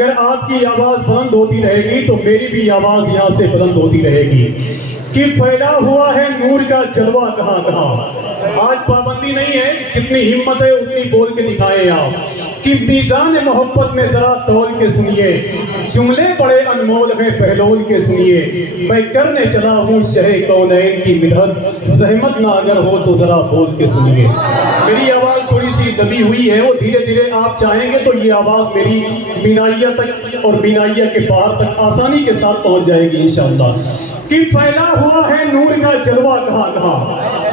अगर आपकी आवाज बुलंद होती रहेगी तो मेरी भी आवाज यहाँ से बुलंद होती रहेगी कि फैला हुआ है नूर का जलवा कहाँ कहाँ। आज पाबंदी नहीं है, जितनी हिम्मत है उतनी बोल के दिखाए आप कि मीज़ान मोहब्बत में जरा तोल के सुनिए, जुमले बड़े अनमोल में पहलोल के सुनिए। मैं करने चला हूँ शहे कौनैन की मिन्नत, सहमत ना अगर हो तो जरा बोल के सुनिए। मेरी आवाज थोड़ी सी दबी हुई है और धीरे धीरे आप चाहेंगे तो ये आवाज मेरी मीनाइया तक और मीनाइया के पार तक आसानी के साथ पहुंच जाएगी इंशाअल्लाह। कि फैला हुआ है नूर का जलवा कहाँ कहाँ।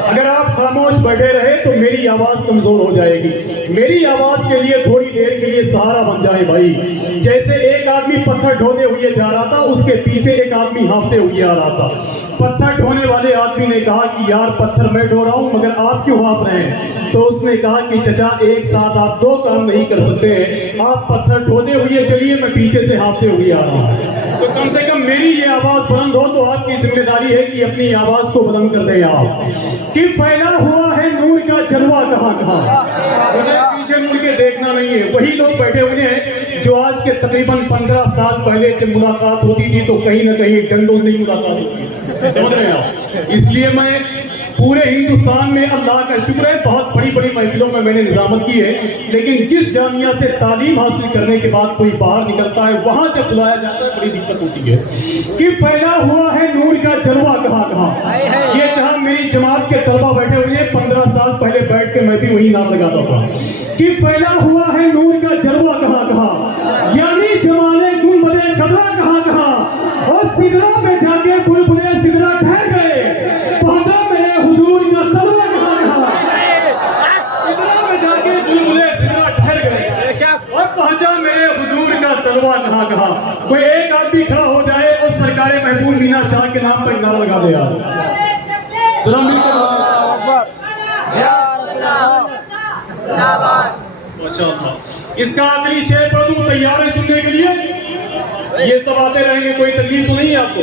अगर आप खामोश बैठे रहे तो मेरी आवाज कमजोर हो जाएगी। मेरी आवाज के लिए थोड़ी देर के लिए सहारा बन जाए भाई। जैसे एक आदमी पत्थर ढोने हुए जा रहा था, उसके पीछे एक आदमी हाँफते हुए आ रहा था। पत्थर ढोने वाले आदमी ने कहा कि यार पत्थर मैं ढो रहा हूं मगर आप क्यों हाँफ रहे हैं। तो उसने कहा कि चचा एक साथ आप दो काम नहीं कर सकते हैं, आप पत्थर ढोते हुए चलिए, मैं पीछे से हाँफते हुए आ रहा हूं। तो कम से कम मेरी ये आवाज बुलंद हो तो आपकी जिम्मेदारी है कि अपनी आवाज को बुलंद कर दें आप। कि फैला हुआ है नूर का जलवा कहाँ कहाँ। मुझे पीछे मुड़ के देखना नहीं है, वही लोग बैठे हुए हैं जो आज के तकरीबन 15 साल पहले जब मुलाकात होती थी तो कहीं ना कहीं डंडों से ही मुलाकात होती है, समझ रहे हैं आप। इसलिए मैं पूरे हिंदुस्तान में अल्लाह का शुक्र है बहुत बड़ी बड़ी महफिलों में मैंने निजामत की है, लेकिन जिस जामिया से तालीम हासिल करने के बाद कोई बाहर निकलता है वहां जब बुलाया जाता है बड़ी दिक्कत होती है। कि फैला हुआ है नूर का जलवा कहाँ कहाँ। ये जहां मेरी जमात के तलबा बैठे हुए हैं, 15 साल पहले बैठ के मैं भी वही नाम लगाता था कि फैला हुआ है नूर का जलवा कहाँ कहाँ। यानी जमाने गुलबदे खतरा कहाँ कहाँ। और सिदरा में जाके बुलबुले सिदरा ठहर गए, पहुंचा मेरे हुजूर का तलवा कहाँ कहाँ। सिदरा में जाके बुलबुले सिदरा ठहर गए और पहुंचा मेरे हुजूर का तलवा कहाँ कहाँ। कोई एक आदमी खड़ा हो जाए और सरकार महबूब मीना शाह के नाम पर नारा लगा दे यार। इसका आखिरी शेर पढ़ दूं, तैयार है सुनने के लिए? ये सब आते रहेंगे, कोई तकलीफ तो नहीं है आपको।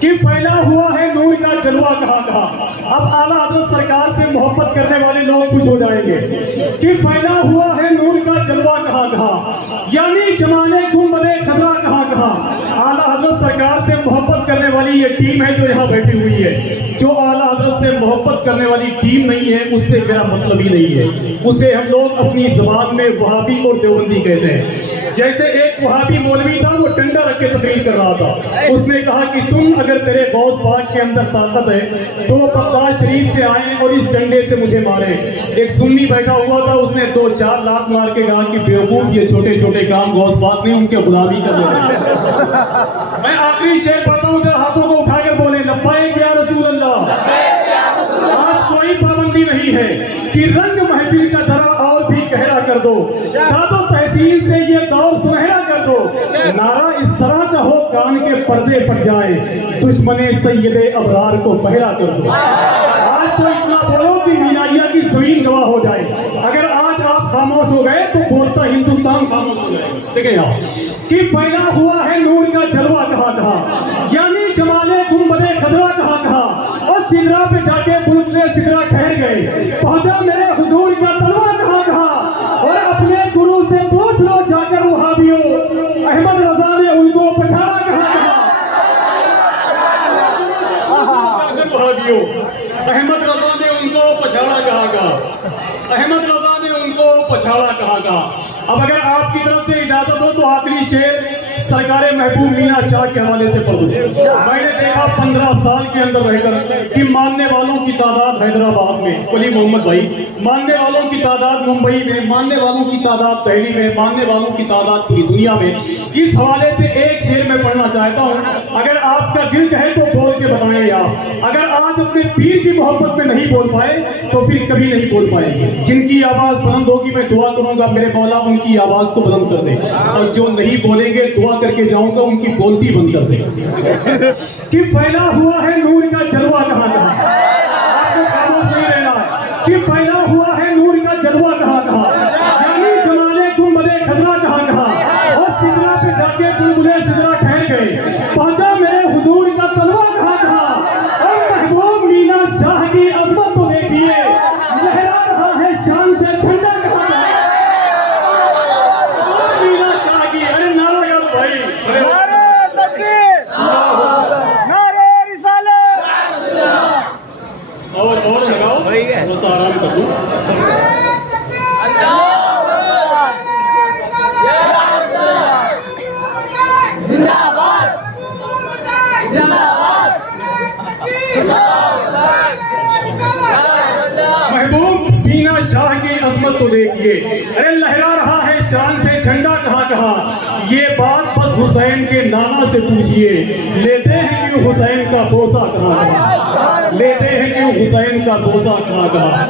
कि फैला हुआ है नूर का जलवा कहाँ कहाँ। अब आला हज़रत सरकार से मोहब्बत करने वाले लोग खुश हो जाएंगे कि फैला हुआ है नूर का जलवा कहाँ कहाँ। यानी जमाने गुंबदे खतरा कहाँ कहाँ। आला हज़रत सरकार से मोहब्बत करने वाली ये टीम है जो यहाँ बैठी हुई है। जो आला हज़रत से मोहब्बत करने वाली टीम नहीं है उससे मेरा मतलब ही नहीं है, उसे हम लोग अपनी ज़बान में वहाबी और देवबंदी कहते हैं। जैसे एक वहाबी मौलवी था, वो डंडा रख के तकरीर कर रहा था। उसने कहा कि सुन, अगर तेरे गौस पाक के अंदर ताकत है तो बगदाद शरीफ से आए और इस डंडे से मुझे मारे। एक सुन्नी बैठा हुआ था, उसने 2-4 लात मार के कहा कि बेवकूफ, ये छोटे छोटे काम गौस पाक ने उनके गुलामी कर दिया। मैं आखिरी शेर पढ़ता हूँ, जरा हाथों को उठाकर बोले लब्बाइक या रसूल अल्लाह। आज कोई पाबंदी नहीं है कि रंग महफिल का जरा और भी गहरा कर दो, दादो तहसील से ये दौर सुनहरा कर दो। नारा इस तरह का हो कान के पर्दे फट जाए, दुश्मने सैयदे अबरार को बहरा कर दो। आज तो इतना बोलो कि मीनाइया की ज़मीन गवाह हो जाए। अगर आज आप खामोश हो गए तो बोलता हिंदुस्तान खामोश हो जाएगा। देखें आप कि फैला हुआ है नूर का जलवा कहाँ कहाँ। यानी जमाने गुंबदे खतरा कहाँ कहाँ। और सिदरा पे जाके बुलबुले सिदरा ठहर गए, पहुंचा मेरे हुजूर का तलवा कहाँ कहाँ। और अपने गुरु से पूछ लो जाकर वहाबियों, अहमद रजा ने उनको पछाड़ा कहाँ कहाँ। वहाबियों, अहमद रजा ने उनको पछाड़ा कहाँ कहाँ। अहमद रजा ने उनको पछाड़ा कहाँ कहाँ। अब अगर आपकी तरफ से इजाजत हो तो आखिरी शेर सरकार महबूब मीना शाह के हवाले से पढ़ दूं। मैंने देखा 15 साल के अंदर रहकर कि मानने वालों की तादाद हैदराबाद में, वली मोहम्मद भाई, मानने वालों की तादाद मुंबई में, मानने वालों की तादाद दिल्ली में, मानने वालों की तादाद पूरी दुनिया में। इस हवाले से एक शेर मैं पढ़ना चाहता हूँ, अगर आपका दिल कहे तो बोल के बताएं आप। अगर आज अपने पीर की मोहब्बत में नहीं बोल पाए तो फिर कभी नहीं बोल पाएंगे। जिनकी आवाज बुलंद होगी मैं दुआ करूंगा मेरे मौला उनकी आवाज को बुलंद कर दे, और जो नहीं बोलेंगे दुआ करके जाऊंगा उनकी बोलती बंद कर दे। कि फैला हुआ है नूर का जलवा कहाँ कहाँ। आपको खामोश नहीं रहना है कि फैला हुआ है नूर का जलवा कहाँ कहाँ। यानी जमाने गुंबदे खतरा कहाँ कहाँ। और सिदरा पे जाके बुलबुले सिदरा ठहर गए, पहुंचा मेरे हुजूर का तलवा कहाँ कहाँ। और महबूब मीना शाह की अजमत तो देखिए, लहरा रहा है शान से झंडा कहाँ कहाँ। मीना थोड़ा सा आराम कर लूं। महबूब बीना शाह की अजमत तो देखिए, अरे लहरा रहा है शान से झंडा कहाँ कहाँ। ये बात बस हुसैन के नाना से पूछिए, लेते हैं क्यों हुसैन का बोसा कहाँ कहाँ, लेते हैं क्यों हुसैन का बोसा कहाँ कहाँ।